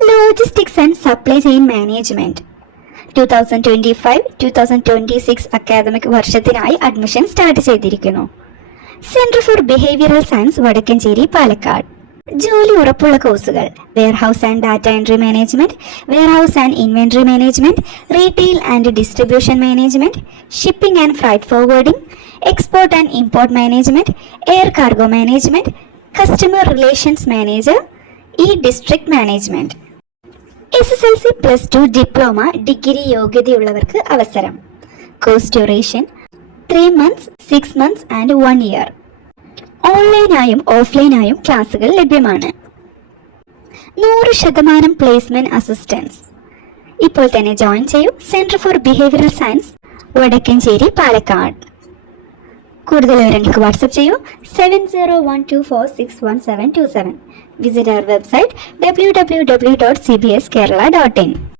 Logistics and supply chain management two thousand twenty five two thousand twenty six academic വർഷത്തിനായി admission start ചെയ്തിരിക്കുന്നു. Centre for behavioural science Vadakkanchery Palakkad. ജോലി ഉറപ്പുള്ള കോഴ്സുകൾ. Warehouse and data entry management warehouse and inventory management retail and distribution management shipping and freight forwarding export and import management air cargo management customer relations manager e district management S S L C plus two diploma degree യോഗ്യതയുള്ളവർക്ക് അവസരം. Course duration three months six months and one year ഓൺലൈനായും ഓഫ്ലൈനായും ക്ലാസുകൾ ലഭ്യമാണ്. നൂറ് ശതമാനം placement assistance ഇപ്പോൾ തന്നെ join ചെയ്യൂ centre for behavioural science Vadakkanchery Palakkad. കൂടുതൽ വിവരങ്ങൾക്ക് വാട്സപ്പ് ചെയ്യൂ seven zero one two four six one seven two seven visit our website W W W dot C B S Kerala dot in